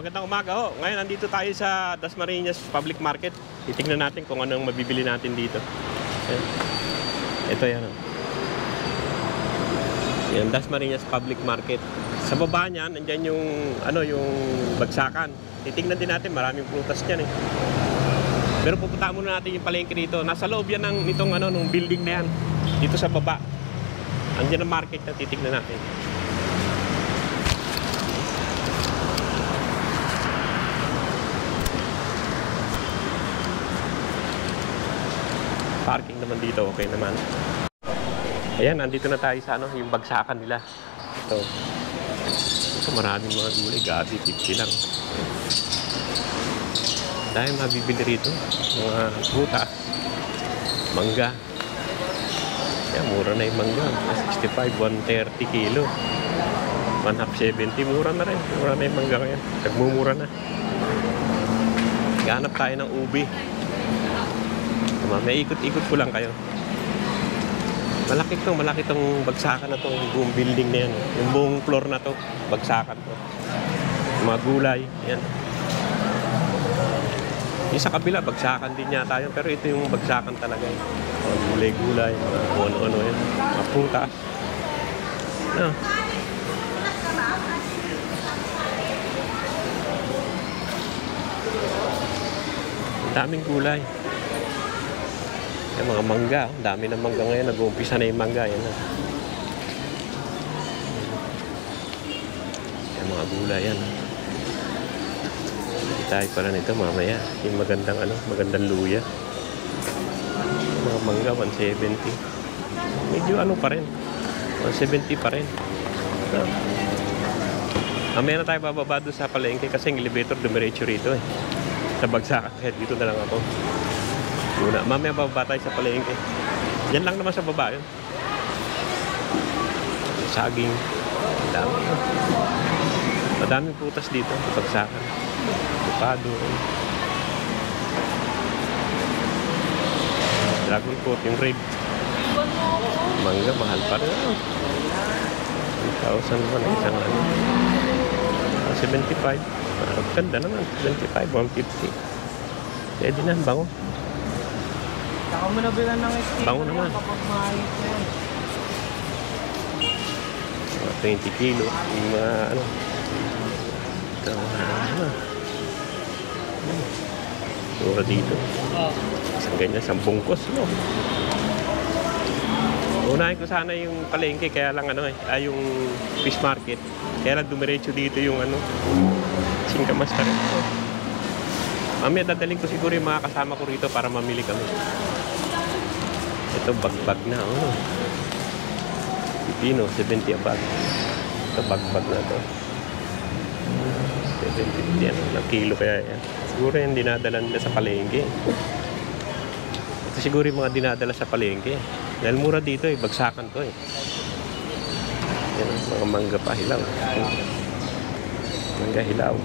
magandang umaga ho. Ngayon nandito tayo sa Dasmariñas Public Market. Titingnan natin kung anong mabibili natin dito. Ayan. Ito yan. Yan, Dasmariñas Public Market. Sa baba niyan, nandiyan yung yung bagsakan. Titingnan din natin, maraming prutas diyan eh. Pero pupunta muna natin yung palengke dito. Nasa loob yan nitong nung building na yan. Dito sa baba. Andiyan ang market na titingnan natin. Parking naman dito, okay naman. Ayan, nandito na tayo sa yung bagsakan nila. Ito maraming mga gulay, gabi, 50 lang. Dahil mabibili rito, mga fruta, mangga. Ayan, mura na yung mangga. 65, 130 kilo. 1 half 70, mura na rin. Mura na yung mangga kaya. Nagmumura na. Ganap tayo ng ubi. May ikot-ikot ko lang kayo. Malaki tong bagsakan na to, yung buong building na yan. Yung buong floor na to, bagsakan to. Mga gulay, yan. Yung sa kabila, bagsakan din yata yun, pero ito yung bagsakan talaga. Gulay-gulay, mga ano-ano yan. Mga prutas. Daming gulay. Yung mga mangga, dami ng mangga ngayon, nag-uumpisa na yung mangga, yan na. Yung mga gulay, yan. Hindi tayo pala nito mamaya. Yung magandang luya. Yung mga mangga, 170. Medyo pa rin. 170 pa rin. Mamaya na tayo bababa doon sa palengke kasi yung elevator dumiretso rito eh. Sa bagsakan, kaya dito na lang ako. Mamaya bababa tayo sa palengke. Yan lang naman sa baba yun. Saging. Madaming putas dito. Bagsakan. Bukado. Dragon fruit, yung grape. Mangga, mahal pa rin. 1,000 naman. Isang 75. Ganda naman. 75, 150. Pwede na, bango. Saka mo na bilang ng sticker bango naman. Kapag maayos na yan. 20 kilo. Yung mga Sura dito. Isang ganyan, 10 bungkos, no? Unahin ko sana yung palengke, kaya lang yung fish market. Kaya lang dumiretso dito yung singkamas na rin. Mamaya dadaling ko siguro yung mga kasama ko rito para mamili kami. Ito bagbag na, Pipino, 70 a bag. Ito bagbag na to. 750 yan, ng kilo kaya yan. Siguro yung dinadala nila sa palengke. Ito siguro yung mga dinadala sa palengke. Dahil mura dito bagsakan to eh. Yan, mga mangga pa, hilaw. Mangga hilaw.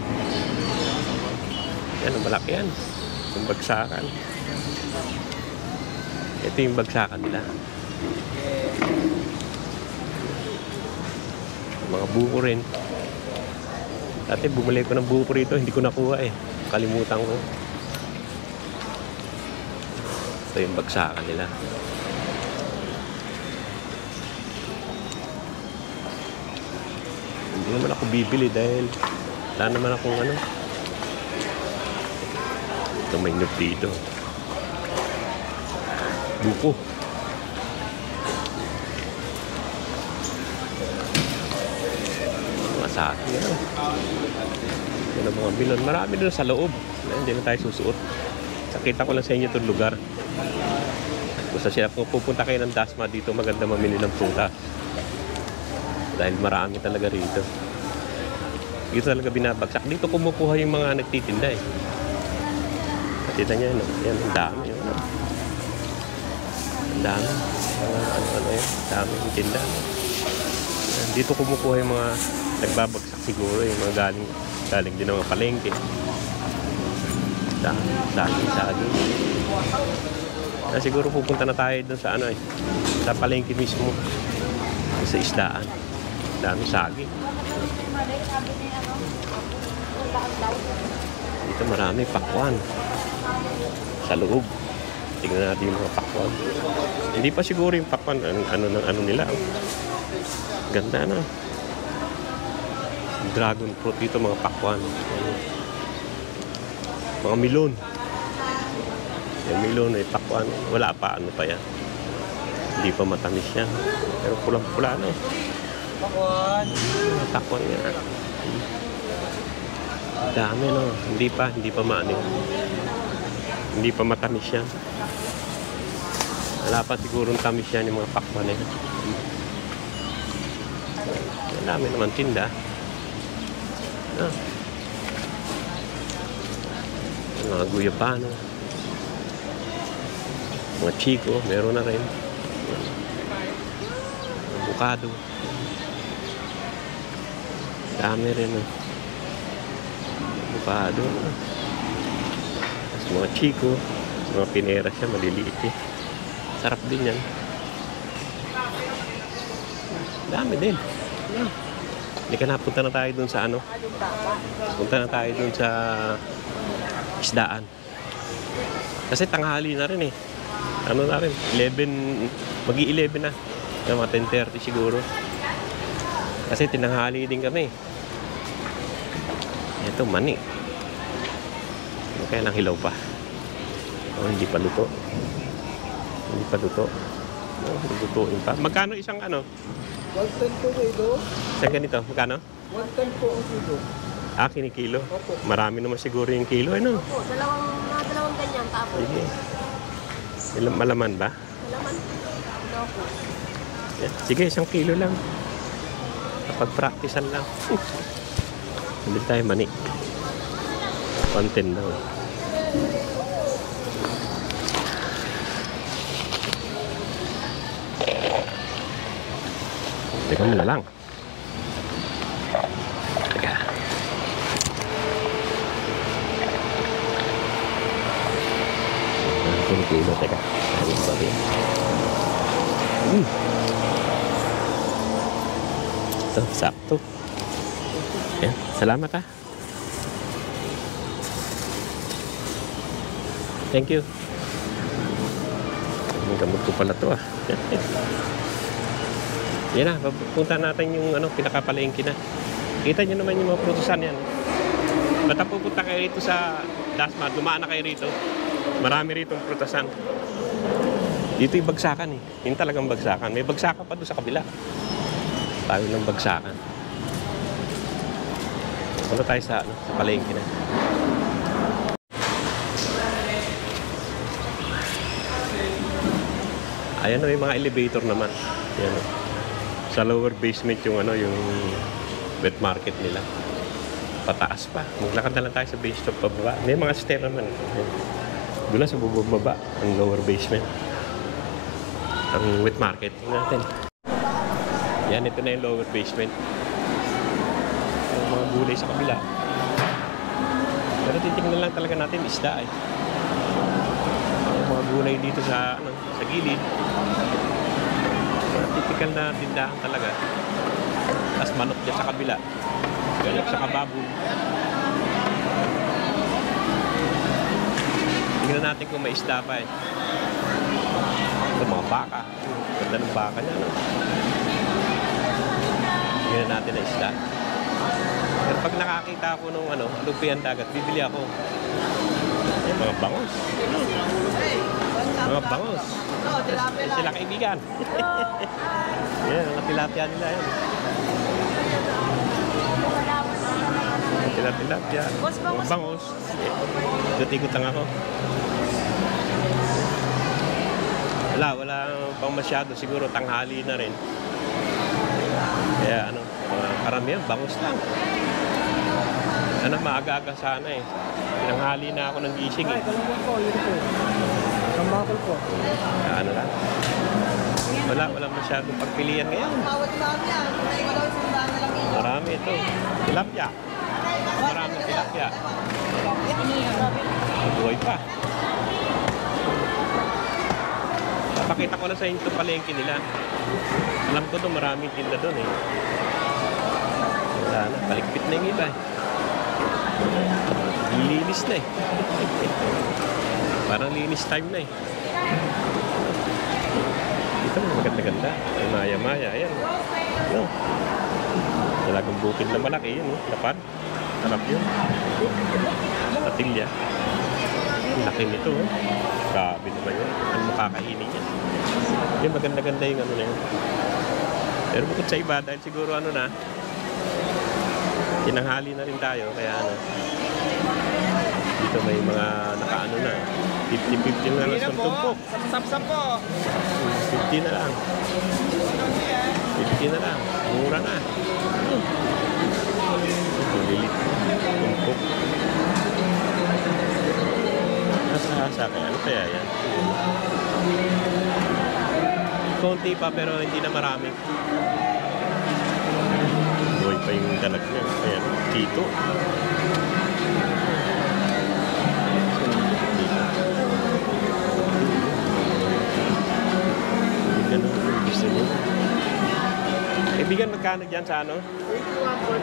Yan, malaki yan. Yung bagsakan. Ito yung bagsakan nila. Mga buko rin. Dati bumili ko ng buko rito, hindi ko nakuha eh. Kalimutan ko. Ito yung bagsakan nila. Hindi naman ako bibili dahil wala naman akong Ito may nyug dito. Buko. Mga saki. Yan ang mga bilon. Marami doon sa loob. Hindi na tayo susuot. Sakita ko lang sa inyo itong lugar. Basta sila kung pupunta kayo ng Dasma dito, maganda mamili ng prutas. Dahil marami talaga rito. Dito talaga binabagsak. Dito kumukuha yung mga nagtitinda eh. Kita niya, yan, ang dami yun. Ang dami. Yan, dami yung tinda. Dito kumukuha yung mga nagbabagsak siguro, yung mga galing din ng mga palengke. Dami saging. Siguro pupunta na tayo dun sa sa palengke mismo. Sa isdaan. Dami saging. Dito marami pakwan. Sa loob. Tingnan natin yung mga pakwan. Hindi pa siguro yung pakwan. Ano nila. Ganda na. Dragon fruit dito mga pakwan. Mga milon. Yung milon ay pakwan. Wala pa. Ano pa yan. Hindi pa matamis yan. Pero pulang-pula no. Pakwan. Pakwan yan. Dami no. Hindi pa maano. Hindi pa matamis yan. Wala pa sigurong tamis yan yung mga pakwan eh. Dami naman tinda. Ah. Mga guyabano. Mga chico, meron na rin. Avocado. Dami rin. Avocado. Tapos mga chico. Mga pinera siya, maliliit eh. Sarap din yan. Dami din. Hindi ka na, punta na tayo dun sa ano. Punta na tayo dun sa isdaan. Kasi tanghali na rin eh. Ano na rin, 11, magi-11 na. Mga 10:30 siguro. Kasi tinanghali din kami. Ito, mani. Kaya lang hilaw pa. Oh, hindi pa luto. Hindi pa luto. Oh, lutuin pa. Magkano isang ano? 110 po kilo. Isang ganito, magkano? 110 po ang kilo. Ah, kinikilo. Opo. Marami naman siguro yung kilo, ano? Opo, dalawang ganyan tapos. Sige. Malaman ba? Malaman. Ito po. Yan. Sige, 1 kilo lang. Kapag-practicean lang. Hindi tayo mani. 110 daw. Teka mo na lang. Teka. Kilo, teka. Ayun ba din? Ito, sakto. Yan, salamat ha. Thank you. Ang gamot ko pala to ah. Yan na, pupunta natin yung ano, pinakapalengke na. Kita nyo naman yung mga prutusan yan. Basta pupunta kayo rito sa Dasma, dumaan na kayo rito. Marami rito ang prutusan. Dito yung bagsakan eh. Yung talagang bagsakan. May bagsakan pa doon sa kabila. Tayo ng bagsakan. Punta tayo sa, ano, sa palengke na. Ayan o, yung mga elevator naman. Ayan o. Sa lower basement yung ano, yung wet market nila. Pataas pa. Maglakad na lang tayo sa base stop pababa. May mga stair naman. Doon lang sa bubaba ang lower basement. Ang wet market. Tingnan natin. Yan, ito na yung lower basement. Yung mga gulay sa kabila. Pero titingnan lang talaga natin isda eh. Yung mga gulay dito sa ano, sa gilid. Typical na tindahan talaga. Tapos manok dyan sa kabila. Ganyan sa kababoy. Tingnan natin kung may isda pa eh. Ito mga baka. Ganda ng baka niya, no? Tingnan natin na isda. Pero pag nakakita ako ng ano, lupian dagat, bibili ako. Yung mga bangos. Mga bangos. Sila kaibigan. Yan, mga tilapia nila yan. Tilapia. Mga bangos. Ikot-ikot lang ako. Wala pang masyado. Siguro tanghali na rin. Kaya ano, karamihan, bangos lang. Ano, maaga-aga sana eh. Tinanghali na ako ng gising eh. Ay, kalungkot po, yun po. Kambakol po. Ano lang. Wala masyadong pagpilian ngayon. Marami ito. Tilapia. Maraming tilapia. Buhay pa. Pakita ko lang sa inyo itong palengke nila. Alam ko doon maraming tinda doon eh. Wala na. Palikpit na yung iba eh. Linis na eh. Parang linis time na eh. Ito, maganda-ganda. Ay, maya-maya. Ayan. No. Talagang bukid na malaki yun. Lapad. Harap yun. Patilya. Laki nito. Grabe naman yun. Ano makakainin yan? Yun, maganda-ganda yung ano na yun. Pero bukod sa iba, dahil siguro ano na, tinanghali na rin tayo. Kaya ano, dito may mga nakaano na. 50-50 na lang sa tumpok. Sap-sap po. 50 na lang. 50 na lang. Mura na. Lilit. Tumpok. Nasa kaya. Ano kaya yan? Konti pa pero hindi na marami. Buhay pa yung dalag niya. Ayan. Chito. Gusto niyo. Kaibigan, magkano dyan sa ano? 81 po.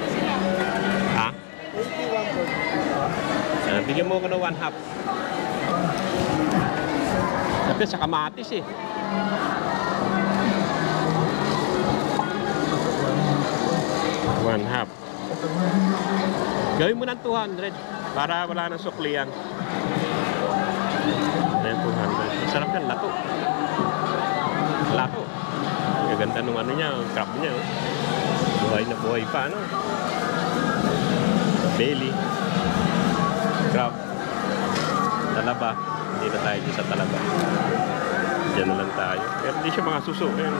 Ha? 81 po. Bigyan mo ko ng 1/2. Sabi sa kamatis eh. One half. Gawin mo ng 200 para wala nang suklian. Ayan, 200. Masarap yan, lato. Lato. Gaganda nung ano niya, crab niya. Oh. Buhay na buhay pa, ano? Belly. Crab. Talaba. Hindi na tayo dyan sa talaba. Diyan na lang tayo. Pero hindi siya mga suso. Ayan.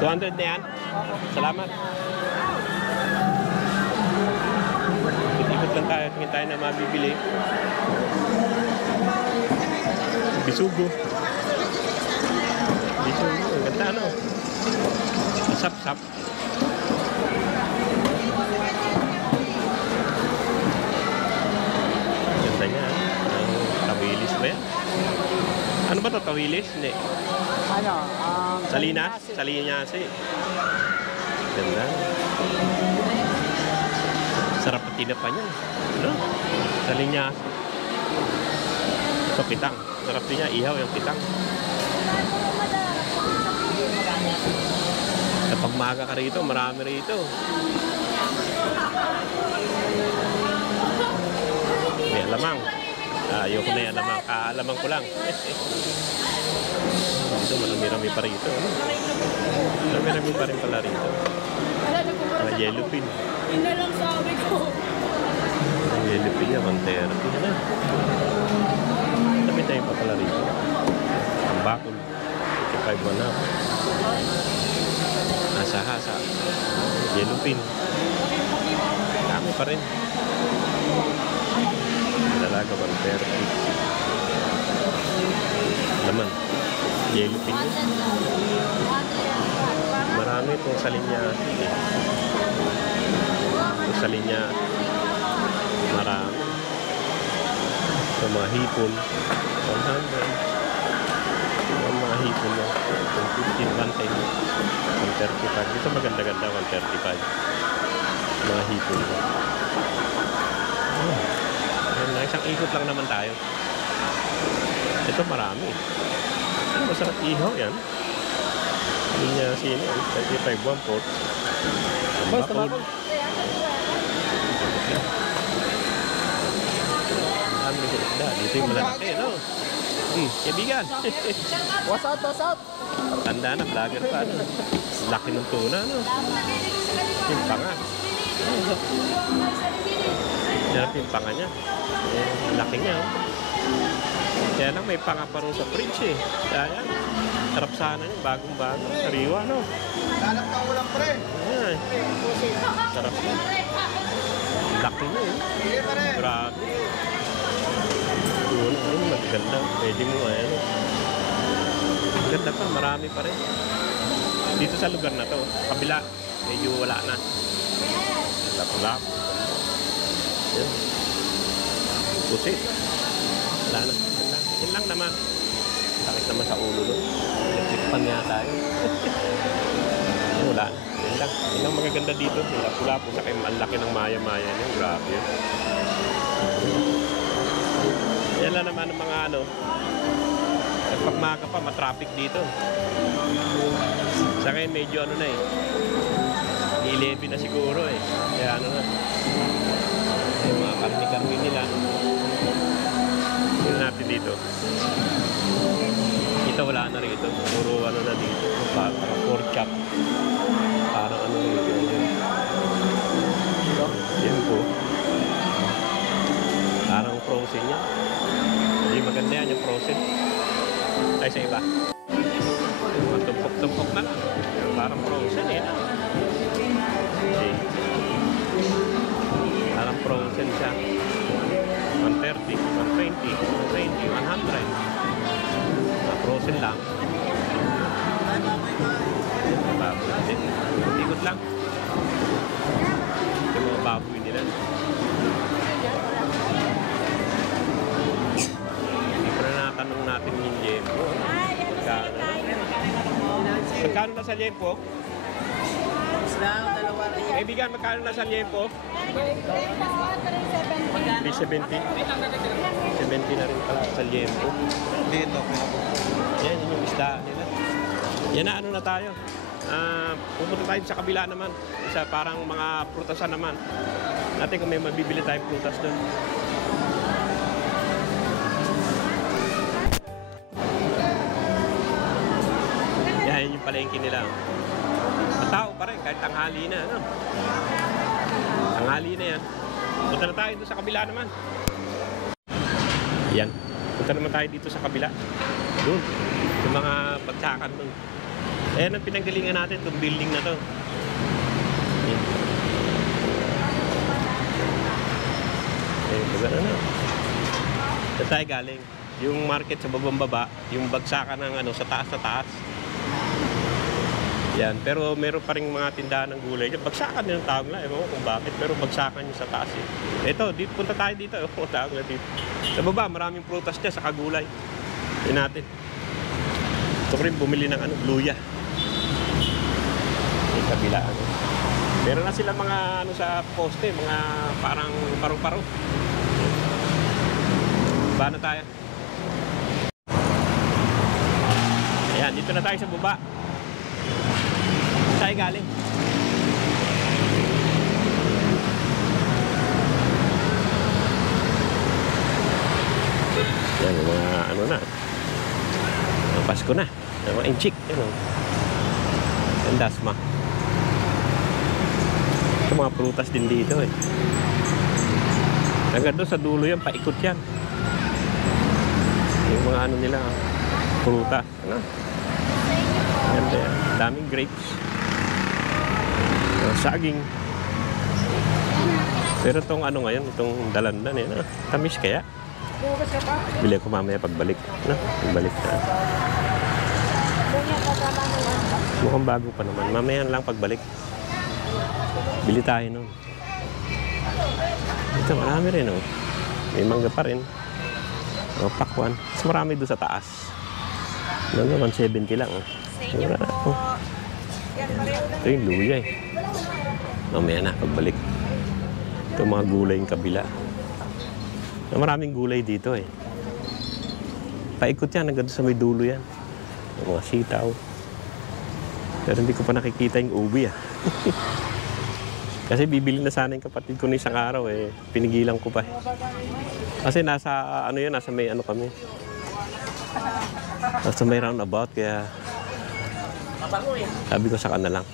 200 na yan. Salamat. Ikot lang tayo. Tingin tayo na mabibili. Bisugo. Bisugo. Ang ganda, ano? Sap-sap. Ganda niya. Tawilis ba yan? Ano ba ito? Tawilis? Hindi. Ano? Salinas? Salinyasi. Ganda. Sarap at tinapa niya. Ano? Salinyasi. Ito, pitang. Sarap din niya. Ihaw yung pitang. Kapag maaga ka rito, marami rito. May alamang. Ayoko na yung alamang. Kaalamang ko lang. Dito, marami-rami pa rito. Marami-rami pa rin pala rito. Mga yellow pin. Yun na lang sabi ko. Ang yellow pin niya, 130 na. Marami tayo pa pala rito. Ang bakul. 55 na. Hasa-hasa. Yellow pin. Dami pa rin. Dalaga 130. Laman. Yellow pin yun. Marami itong salinyasi eh. Itong salinyasi. Marami. Itong mga hipon. 100. Yung mga hipon mo. Itong 15, 110, 135. Ito maganda-ganda, 135. Mga hipon mo. Isang ikot lang naman tayo. Ito marami. Ano, masarap ihaw yan. Hindi niya sino. 35, 1/4. Basta Bakod. Ang dami sa isda. Dito yung malalaki, no? Kaibigan. What's up, what's up? Tanda na, vlogger pa. No? Laki ng tuna, no? Yung panga. Sarap yung panga niya. Laki niya, oh. Kaya lang may panga pa rin sa fridge, eh. Kaya yan. Sarap sana yun. Bagong-bago. Sariwa, no? Lalap ka ulang pre. Ayan. Sarap yun. Laki niya, eh. Sige pare. Grabe. Yun, ayun, maganda. Pwede mo, ayan. Maganda pa, marami pa rin. Dito sa lugar na to, kabila, medyo wala na. Lap-lap. Yun. Pusit. Wala na. Yun lang naman. Sakit naman sa ulo, no? Nagsikpan nga tayo. Wala na. Yun lang. lang. Yun ang magaganda dito. Pula po sa ang laki ng maya-maya niya. Grabe yun. Yan lang naman ang mga ano. Pag maga pa, matraffic dito. Sa ngayon medyo ano na eh. 11 na siguro eh. Kaya ano na. Yung mga karni-karni nila. Tingnan natin dito. Ito wala na rito. Puro ano na dito. Parang pork chop. Parang ano rito. Yan po. Parang frozen yan. Hindi maganda yan yung frozen. Tayo sa iba. Tumpok-tumpok na lang. Parang frozen eh. Okay. Parang frozen siya. 130, 120, 120, 100. Frozen lang. Baboy. Ikot lang. Yung mga baboy nila. Hindi pa na natanong natin yung Jempo. Magkano na sa Jempo? Kaibigan, magkano na sa Jempo? 370. 70 na rin pala sa Jempo. Yan, yun yung isda nila. Yan na, ano na tayo. Pupunta tayo sa kabila naman. Sa parang mga prutasan naman. Natin kung may mabibili tayong prutas doon. Yan yung palengke nila. Matao pa rin, kahit tanghali na. Ano? Tanghali na yan. Punta na tayo doon sa kabila naman. Yan. Punta naman tayo dito sa kabila. Doon. Yung mga pagsakan doon. Ayan ang pinanggalingan natin, itong building na to. Yan. Ayun, baga na. Saan tayo galing? Yung market sa babang baba, yung bagsakan ng ano, sa taas na taas. Yan, pero meron pa rin mga tindahan ng gulay. Bagsakan din ang tawag lang, ewan ko kung bakit, pero bagsakan yung sa taas eh. Ito, punta tayo dito, tawag na dito. Sa baba, maraming prutas dyan sa kagulay. Yan natin. Ito ko rin bumili ng ano, luya. Yung kabila, ano. Meron na sila mga ano sa poste, mga parang paru-paro. Baba na tayo. Ayan, dito na tayo sa baba. Tayo galing. Yan, mga ano na. Pasko na. Mga inchik. Ano. Ang dasma. Ito mga prutas din dito eh. Hanggang doon sa dulo yan, paikot yan. Yung mga ano nila, prutas. Ano? Ganda yan. Daming grapes. Saging. Pero itong ano ngayon, itong dalandan eh. No? Tamis kaya. Bili ko mamaya pagbalik. No? Pagbalik na. Mukhang bago pa naman. Mamaya lang pagbalik. Bili tayo nun. Ito marami rin oh. May mangga pa rin. O pakwan. Mas marami doon sa taas. Ano, 170 lang oh. Oh. Ito yung luya eh. Mamaya na pagbalik. Ito mga gulay yung kabila. Maraming gulay dito eh. Paikot yan hanggang sa may dulo yan. Yung mga sitaw. Pero hindi ko pa nakikita yung ubi ah. Kasi bibili na sana yung kapatid ko na isang araw eh. Pinigilan ko pa eh. Kasi nasa ano yun, nasa may ano kami. Nasa may roundabout kaya sabi ko sa na lang.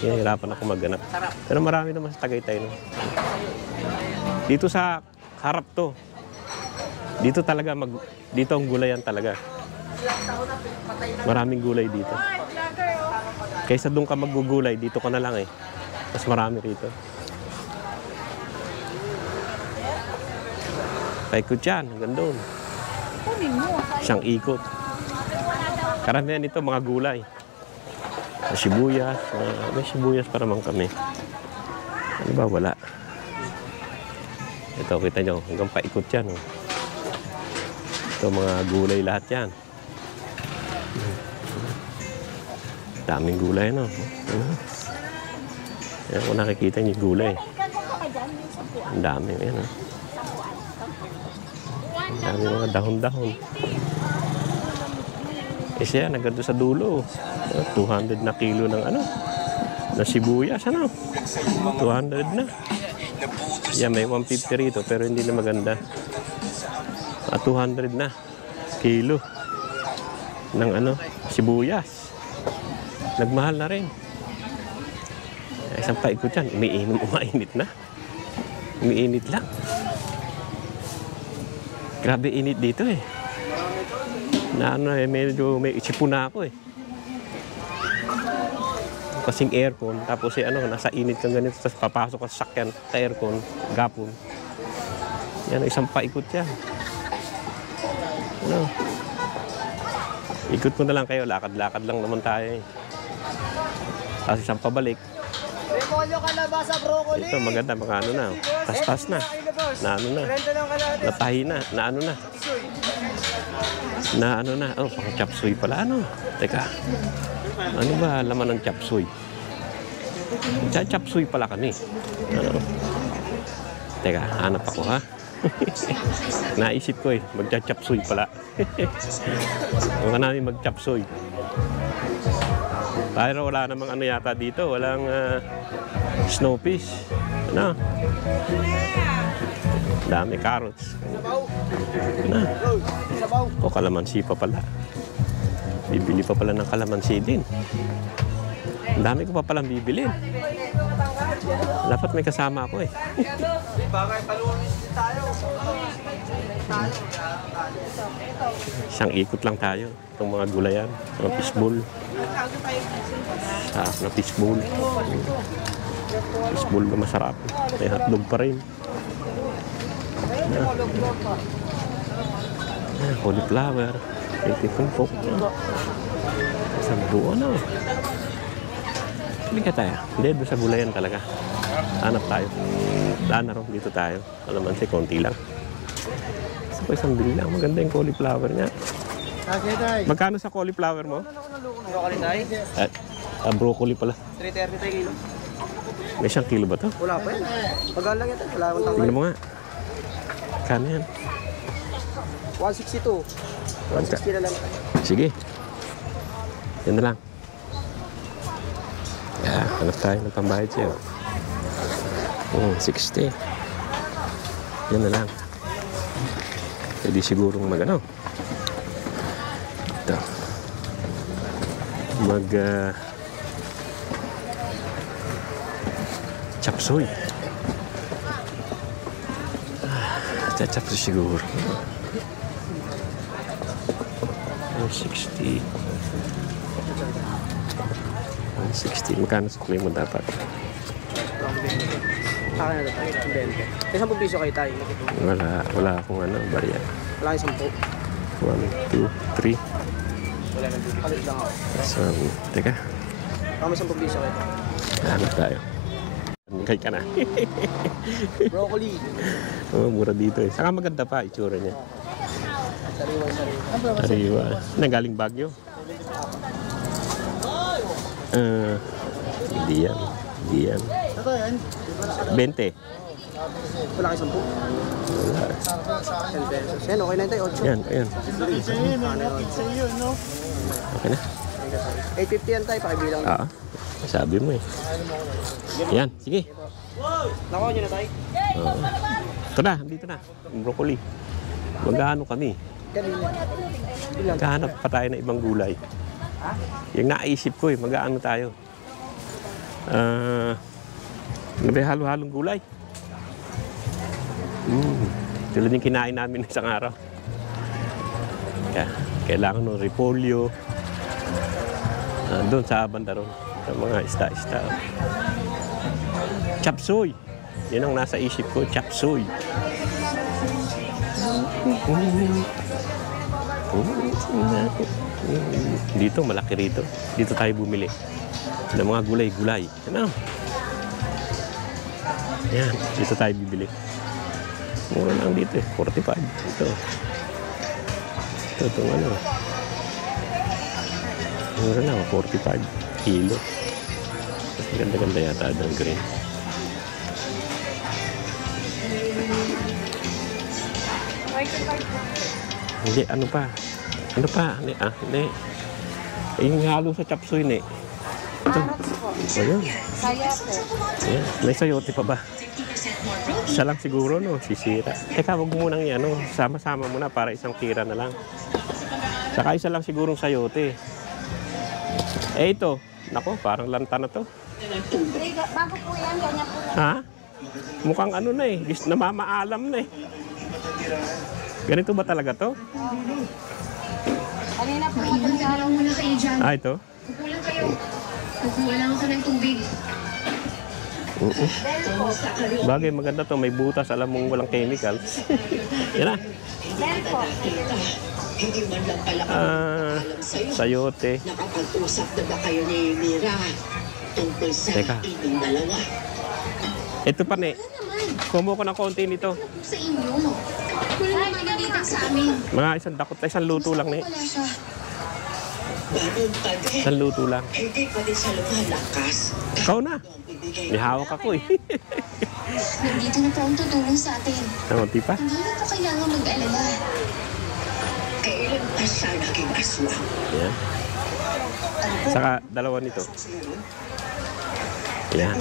Hirapan ako maghanap. Pero marami naman sa Tagaytay no. Dito sa harap to. Dito talaga dito ang gulayan talaga. Maraming gulay dito. Kaysa doon ka maggugulay, dito ka na lang eh. Mas marami rito. Paikot yan, hanggang doon. Isang ikot. Karamihan ito mga gulay. Sibuyas. May sibuyas pa naman kami. Ano ba? Wala. Ito, kita nyo. Hanggang paikot yan. Oh. Ito, mga gulay lahat yan. Daming gulay, no? Yan kung nakikita niyo yung gulay. Ang dami. Yan, oh. Ang dami mga dahon-dahon. Eh siya, naganda sa dulo. 200 na kilo ng ano, na sibuyas, ano? 200 na. Yan, may 150 rito, pero hindi na maganda. 200 na kilo ng ano, sibuyas. Nagmahal na rin. Isang paikot yan, umainit na. Umiinit lang. Grabe init dito eh. Na ano eh, medyo may isipon na ako eh. Kasing aircon, tapos eh ano, nasa init kang ganito, tapos papasok ka sa sakyan sa aircon, gapon. Yan, isang paikot yan. Ano? Ikot mo na lang kayo, lakad-lakad lang naman tayo eh. Tapos isang pabalik. Repolyo, kalabasa, broccoli. Ito maganda, mga ano na. Tas-tas na. Na ano na. Natahi na. Na ano na. Na ano na. Oh, pang chop suey pala. Ano? Teka. Ano ba laman ng chop suey? Chop suey pala kami. Ano? Teka, hanap ako ha. Naisip ko eh, magcha-chop suey pala. Huwag namin mag-chop suey. Pero wala namang ano yata dito, walang snow fish. Ano? Dami carrots. Ano? O kalamansi pa pala. Bibili pa pala ng kalamansi din. Ang dami ko pa palang bibilin. Dapat may kasama ako eh. Isang ikot lang tayo. Itong mga gulayan, mga fishbowl. Sarap na fishbowl. Fishbowl na masarap. May hotdog pa rin. Cauliflower. Pwede kumpok. Isang buo na. Hindi ka tayo. Hindi, doon sa gulayan talaga. Hanap tayo. Daan na rin dito tayo. Alamansi, konti lang. Gusto ko isang bili lang. Maganda yung cauliflower niya. Magkano sa cauliflower mo? Broccoli tayo. Broccoli pala. 330 tayo kilo. May 1 kilo ba to? Wala pa yan. Pag-alang yan. Wala akong tanggal. Tignan mo nga. Kano yan? 162. 160 na lang. Sige. Yan na lang. Hanap tayo ng pambayad sa'yo. 60. Yan na lang. Pwede sigurong mag-ano. Ito. Chop suey. Chop suey siguro. 60. 160. Magkano sukli mo dapat? Akin na tayo. 20. May 10 piso kayo tayo. Wala akong ano, barya. Wala kayong 10. 1, 2, 3. Palit lang ako. So, teka. Baka may 10 piso kayo. Hanap tayo. Kay ka na. Broccoli. Oh, mura dito eh. Saka maganda pa itsura niya. Sariwa. Sariwa. Nanggaling Baguio. Hindi yan. Hindi yan. 20. Wala kayong 10. Wala. 10 pesos. Yan, okay na tayo. 8. Yan, ayan. Okay na? 850 yan tayo. Pakibilang. Sabi mo eh. Yan, sige. Nakuha nyo na tayo. Ito na, dito na. Yung broccoli. Mag-ano kami. Kanina. Ilan? Maghahanap pa tayo ng ibang gulay. Yung naisip ko eh, mag-ano tayo. May halo-halong gulay. Tulad yung kinain namin isang araw. Kailangan ng repolyo. Doon sa banda ron. Sa mga ista-ista. Chop suey. Yan ang nasa isip ko, chop suey. Dito, malaki rito. Dito tayo bumili ng mga gulay-gulay. Ano? Yan, dito tayo bibili. Mura lang dito eh, 45. Ito. Itong ano. Mura lang, 45 kilo. Ganda-ganda yata doon, green. Hindi, ano pa? Ano pa? Hindi. Yung halo sa chop suey, ni. Ito. O, yun. Ayan. May sayote pa ba? Isa lang siguro, no? Sisira. Teka, wag mo nang yan, no? Sama-sama muna para isang tira na lang. Saka isa lang sigurong sayote. Eh, ito. Nako, parang lanta na to. Bago po yan, ganyan po. Ha? Mukhang ano na eh. Namamaalam na eh. Ganito ba talaga to? Kanina po. Magdadalaw muna kayo dyan. Ah, ito? Kukulang kayo. Kukuha lang ako ng tubig. Bagay, maganda to. May butas. Alam mong walang chemicals. Yan na. Then po. Hindi man lang pala alam sa'yo. Sayote. Nakapag-usap na ba kayo ni Mira tungkol sa Teka. inyong dalawa? Ito pa, ne. Kumuha ko ng konti nito. Sa inyo. Wala naman nandito sa amin. Mga isang dakot. Isang luto lang, ne. Wala siya. Ganun pa din. Isang luto lang. Hindi pa din siya lumalakas. Ikaw na. Ibigay May hawak ako eh. Nandito na po ang tutulong sa atin. Namunti pa. Hindi na po kailangan mag-alala. kailan pa siya naging aswang. Yan. Saka dalawa nito. Yan.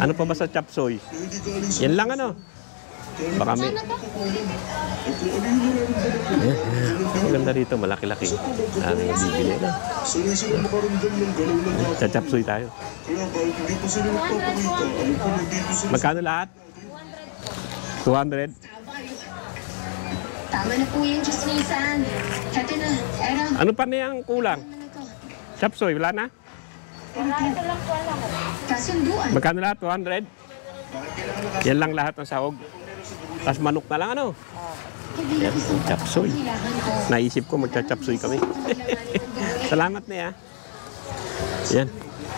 Ano pa ba sa chop suey? Yan lang ano? Baka may... Yan. Maganda rito, malaki-laki. Ang bibili na. Sa chop suey tayo. Magkano lahat? 200? Tama na po yung chismisan. Heto na, Era. Ano pa na yung kulang? Ano na to? Chop suey, wala na? Kasunduan. Magkano lahat? 200? Yan lang lahat ng sahog. Tapos manok na lang ano? Yan, chop suey. Kailangan ko. Naisip ko magcha-chop suey kami. Salamat na ya. Yan.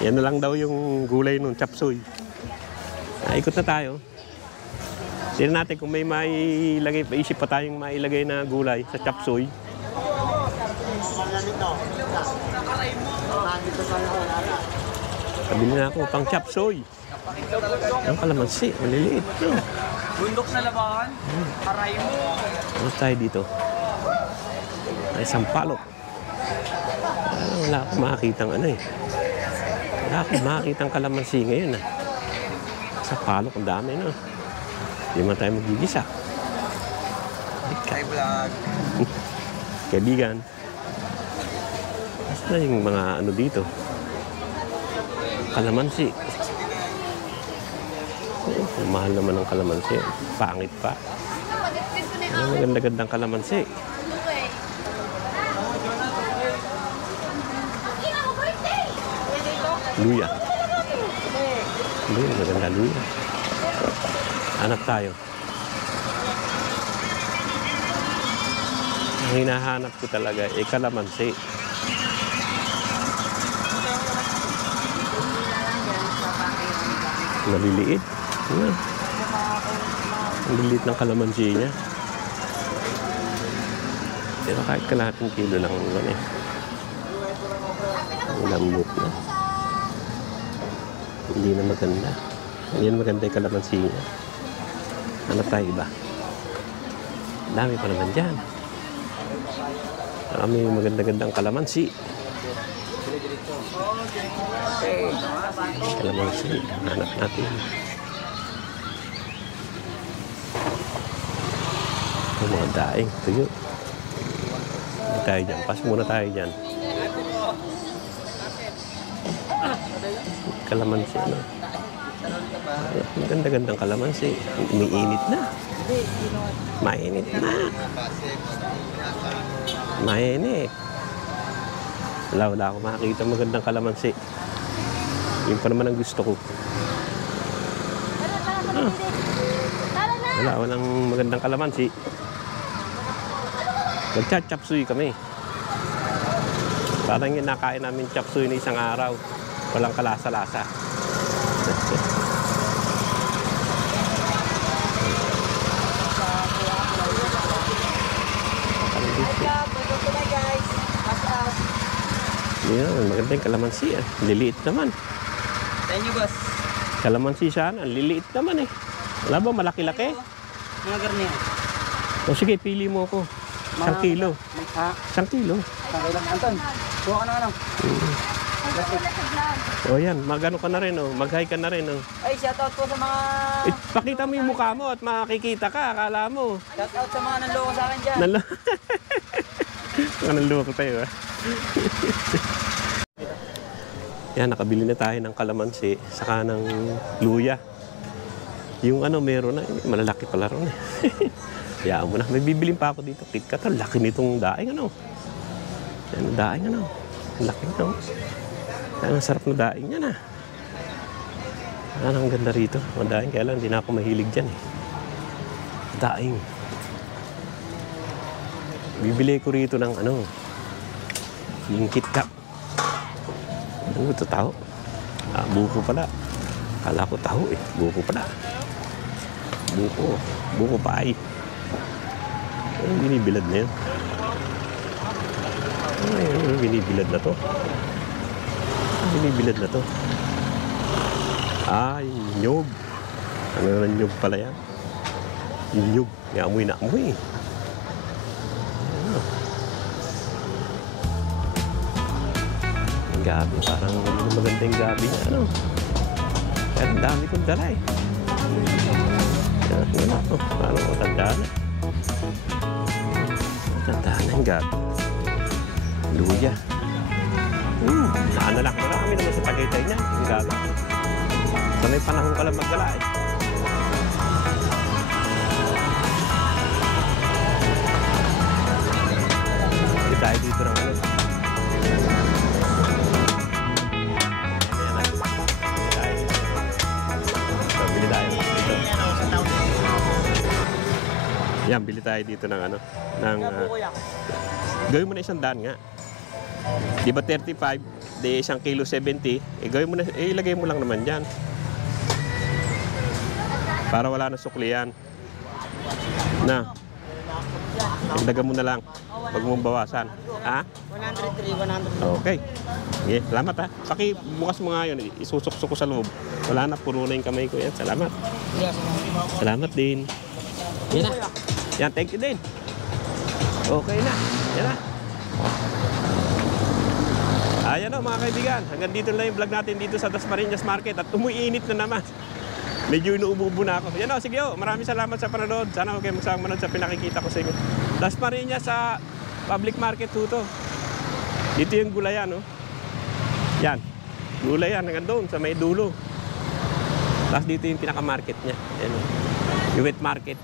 Yan na lang daw yung gulay nung chop suey. Ikot na tayo. Tignan natin kung may mailagay, maisip pa tayong mailagay na gulay sa chop suey. Kabili na ako pang chop suey. Ang kalamansi, maliliit. No? Bundok sa labahan, aray mo. Ano tayo dito? Ay, sampalok. Wala akong makakitang ano eh. Wala akong makakitang kalamansi ngayon ah. Sa palok, ang dami no. Hindi man tayo magigisa. Hi vlog. Kaibigan. Basta na yung mga ano dito. Kalamansi. Oh, mahal naman ng kalamansi. Pangit pa. Ang maganda-gandang kalamansi. Luya. Luya, maganda luya. Hanap tayo. Ang hinahanap ko talaga ay kalamansi. Maliliit. Yan. Ang liliit ng kalamansi niya. Pero kahit kalahating kilo lang naman eh. Ang lambot na. Hindi na maganda. Yan maganda yung kalamansi niya. Hanap tayo iba. Dami pa naman dyan. May maganda-gandang kalamansi. Kalamansi. Hanap natin. Ang mga daing. Tuyo. Hindi tayo dyan. Pas muna tayo dyan. Kalamansi. Ano? Maganda-gandang kalamansi. Umiinit na. Mainit na. Mainit. Wala ako makakita magandang kalamansi. Yun pa naman ang gusto ko. Walang magandang kalamansi. Nagcha-chop suey kami. Parang yung nakain namin chop suey na isang araw. Walang kalasa-lasa. Yan, maganda yung kalamansi. Liliit naman. Sa inyo, boss. Kalamansi sana, liliit naman eh. Wala ba malaki-laki? Mga garnier. O sige, pili mo ako. 1 kilo. Ha? 1 kilo. Okay lang, Anton. Kuha ka na ano. O yan, magano ka na rin oh. Mag-hi ka na rin oh. Ay, shoutout po sa mga... Pakita mo yung mukha mo at makikita ka, akala mo. Shoutout sa mga nanloko sa akin dyan. Nanloko tayo ah. Yan, nakabili na tayo ng kalamansi, saka ng luya. Yung ano, meron na, malalaki pala ron eh. Hayaan mo na, may bibilin pa ako dito. KitKat, ang laki nitong daing ano. Yan, daing ano. Ang laki no. Yan, ang sarap na daing yan ah. Yan, ang ganda rito. Ang daing, kaya lang, hindi na ako mahilig dyan eh. Daing. Bibili ko rito ng ano, yung KitKat. Ano ito, taho? Ah, buko pala. Kala ko taho eh. Buko pala. Buko. Buko pa ay. Ay, binibilad na yun. Ay, binibilad na to. Binibilad na to. Ah, yung nyog. Ano na nyog pala yan? Yung nyog. May amoy na amoy eh. Gabi, parang maganda yung gabi na ano. Kaya ang dami kong dala eh. Kaya ano, parang matanda na. Matanda na yung gabi. Luya. Nakalak na kami naman sa Tagaytay niya, yung gabi. So may panahon ka lang magdala eh. Hindi tayo dito ng ano. Yan, bili tayo dito ng ano, ng gawin mo na 100 nga. Di ba 35, di 1 kilo 70, gawin mo na, ilagay mo lang naman diyan. Para wala na suklian. Na. Dagdagan mo na lang. Wag mong bawasan. Ha? 103, 100. Okay. Okay, salamat ha. Bukas mo nga yun, isusok-sok ko sa loob. Wala na, puro na yung kamay ko yan. Salamat. Salamat din. Yan na. Yan, thank you din. Okay na. Yan na. Ayan o mga kaibigan. Hanggang dito lang yung vlog natin dito sa Dasmariñas Market. At umuinit na naman. Medyo inuubo na ako. Yan o, sige o. Maraming salamat sa panonood. Sana huwag kayo magsama manood sa pinakikita ko sa inyo. Dasmariñas sa public market to. Dito yung gulayan o. Yan. Gulayan hanggang doon sa may dulo. Tapos dito yung pinaka-market niya. Yan o. Yung wet market.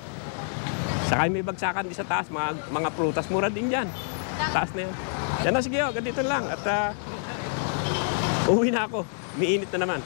Saka may bagsakan di sa taas, mga prutas, mura din dyan. Taas na yan. Yan na, sige o, ganito lang. At uwi na ako. Umiinit na naman.